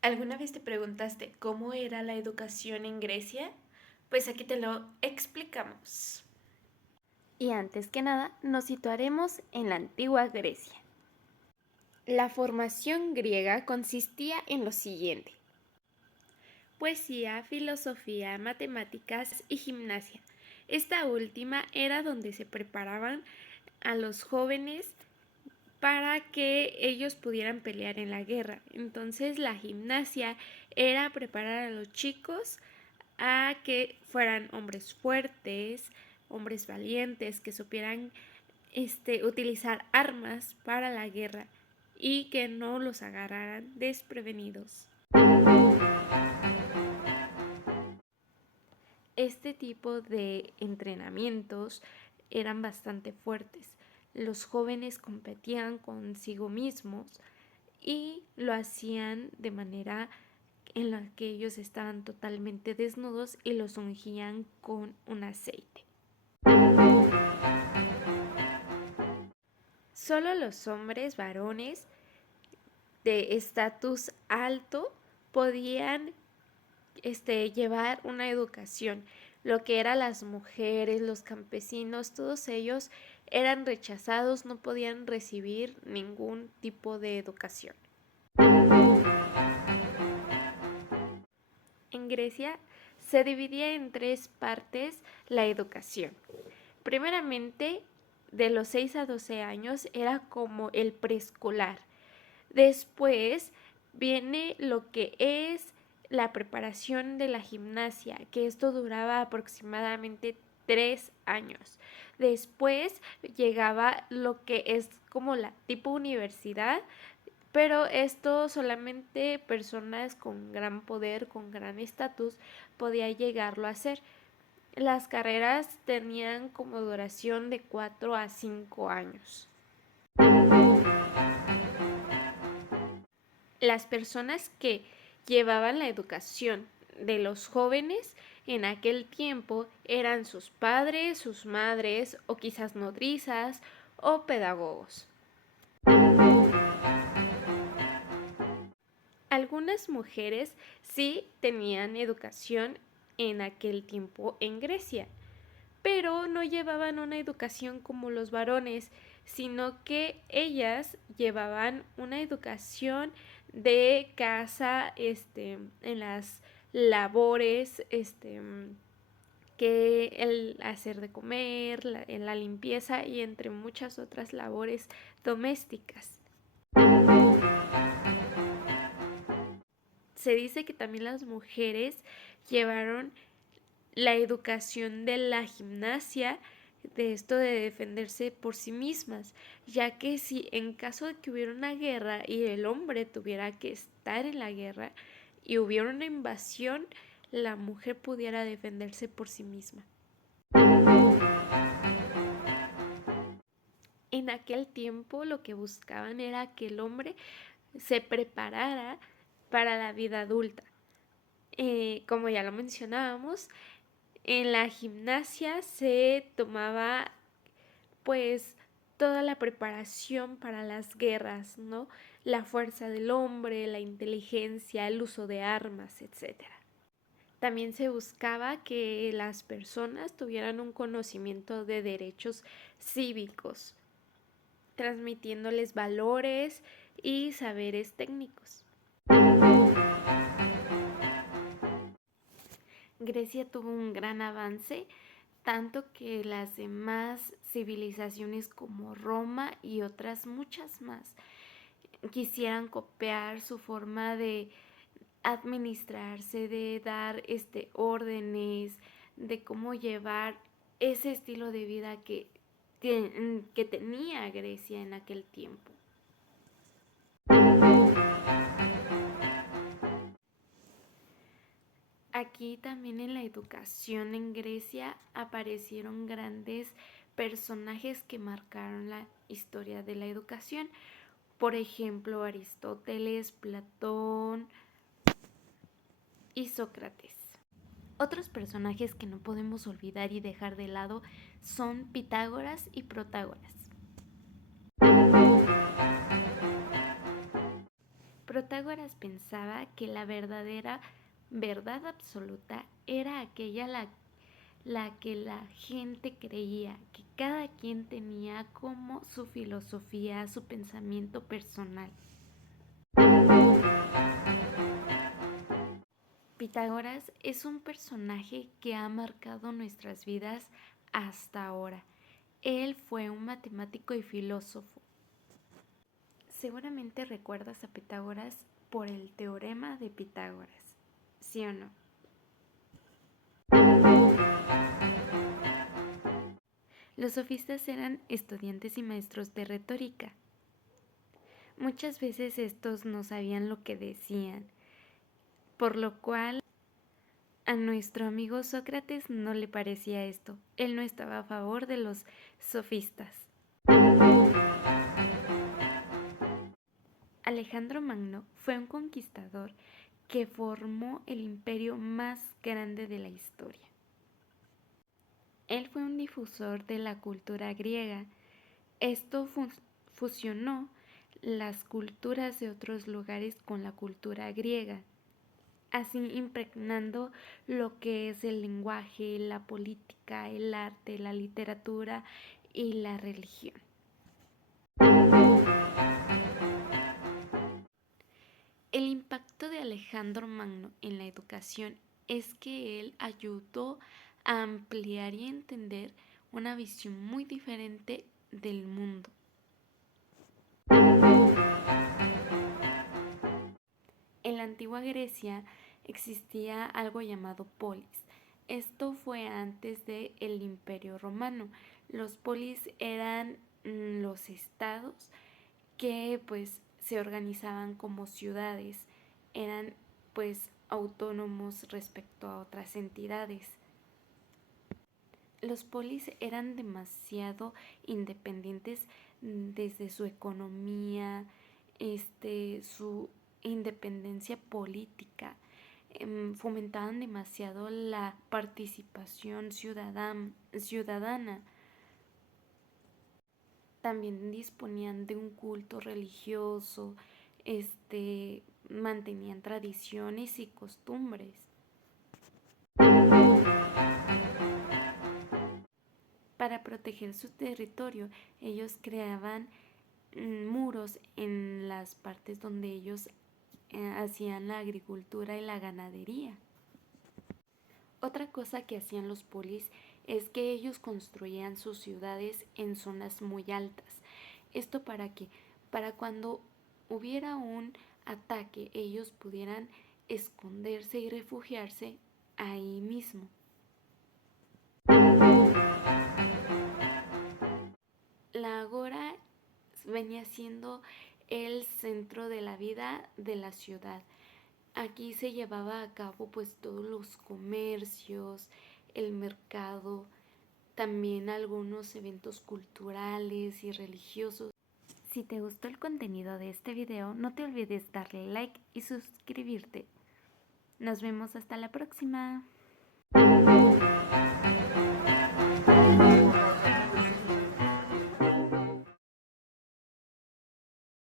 ¿Alguna vez te preguntaste cómo era la educación en Grecia? Pues aquí te lo explicamos. Y antes que nada, nos situaremos en la antigua Grecia. La formación griega consistía en lo siguiente: poesía, filosofía, matemáticas y gimnasia. Esta última era donde se preparaban a los jóvenes para que ellos pudieran pelear en la guerra. Entonces la gimnasia era preparar a los chicos a que fueran hombres fuertes, hombres valientes, que supieran utilizar armas para la guerra y que no los agarraran desprevenidos. Este tipo de entrenamientos eran bastante fuertes. Los jóvenes competían consigo mismos y lo hacían de manera en la que ellos estaban totalmente desnudos y los ungían con un aceite. Solo los hombres varones de estatus alto podían llevar una educación. Lo que eran las mujeres, los campesinos, todos ellos eran rechazados, no podían recibir ningún tipo de educación. En Grecia se dividía en tres partes la educación. Primeramente, de los 6 a 12 años era como el preescolar. Después viene lo que es la preparación de la gimnasia, que esto duraba aproximadamente 3 años. Después llegaba lo que es como la tipo universidad, pero esto solamente personas con gran poder, con gran estatus, podía llegarlo a hacer. Las carreras tenían como duración de 4 a 5 años. Las personas que llevaban la educación de los jóvenes en aquel tiempo eran sus padres, sus madres o quizás nodrizas o pedagogos. Algunas mujeres sí tenían educación en aquel tiempo en Grecia, pero no llevaban una educación como los varones, sino que ellas llevaban una educación de casa, en las labores, que el hacer de comer, en la limpieza y entre muchas otras labores domésticas. Se dice que también las mujeres llevaron la educación de la gimnasia, de esto de defenderse por sí mismas, ya que si en caso de que hubiera una guerra y el hombre tuviera que estar en la guerra y hubiera una invasión, la mujer pudiera defenderse por sí misma. En aquel tiempo lo que buscaban era que el hombre se preparara para la vida adulta. Como ya lo mencionábamos, en la gimnasia se tomaba pues toda la preparación para las guerras, ¿no? La fuerza del hombre, la inteligencia, el uso de armas, etcétera. También se buscaba que las personas tuvieran un conocimiento de derechos cívicos, transmitiéndoles valores y saberes técnicos. Grecia tuvo un gran avance, tanto que las demás civilizaciones como Roma y otras muchas más quisieran copiar su forma de administrarse, de dar órdenes, de cómo llevar ese estilo de vida que tenía Grecia en aquel tiempo. Aquí también en la educación en Grecia aparecieron grandes personajes que marcaron la historia de la educación. Por ejemplo, Aristóteles, Platón y Sócrates. Otros personajes que no podemos olvidar y dejar de lado son Pitágoras y Protágoras. Protágoras pensaba que la verdadera verdad absoluta era aquella la que la gente creía, que cada quien tenía como su filosofía, su pensamiento personal. Pitágoras es un personaje que ha marcado nuestras vidas hasta ahora. Él fue un matemático y filósofo. Seguramente recuerdas a Pitágoras por el teorema de Pitágoras, ¿sí o no? Los sofistas eran estudiantes y maestros de retórica. Muchas veces estos no sabían lo que decían, por lo cual a nuestro amigo Sócrates no le parecía esto. Él no estaba a favor de los sofistas. Alejandro Magno fue un conquistador que formó el imperio más grande de la historia. Él fue un difusor de la cultura griega. Esto fusionó las culturas de otros lugares con la cultura griega, así impregnando lo que es el lenguaje, la política, el arte, la literatura y la religión. El impacto de Alejandro Magno en la educación es que él ayudó a ampliar y entender una visión muy diferente del mundo. En la antigua Grecia existía algo llamado polis. Esto fue antes del Imperio Romano. Los polis eran los estados que pues se organizaban como ciudades, eran pues autónomos respecto a otras entidades. Los polis eran demasiado independientes desde su economía, su independencia política, fomentaban demasiado la participación ciudadana. También disponían de un culto religioso, mantenían tradiciones y costumbres. Para proteger su territorio, ellos creaban muros en las partes donde ellos hacían la agricultura y la ganadería. Otra cosa que hacían los polis es que ellos construían sus ciudades en zonas muy altas. ¿Esto para qué? Para cuando hubiera un ataque, ellos pudieran esconderse y refugiarse ahí mismo. La agora venía siendo el centro de la vida de la ciudad. Aquí se llevaba a cabo pues todos los comercios, el mercado, también algunos eventos culturales y religiosos. Si te gustó el contenido de este video, no te olvides darle like y suscribirte. Nos vemos hasta la próxima.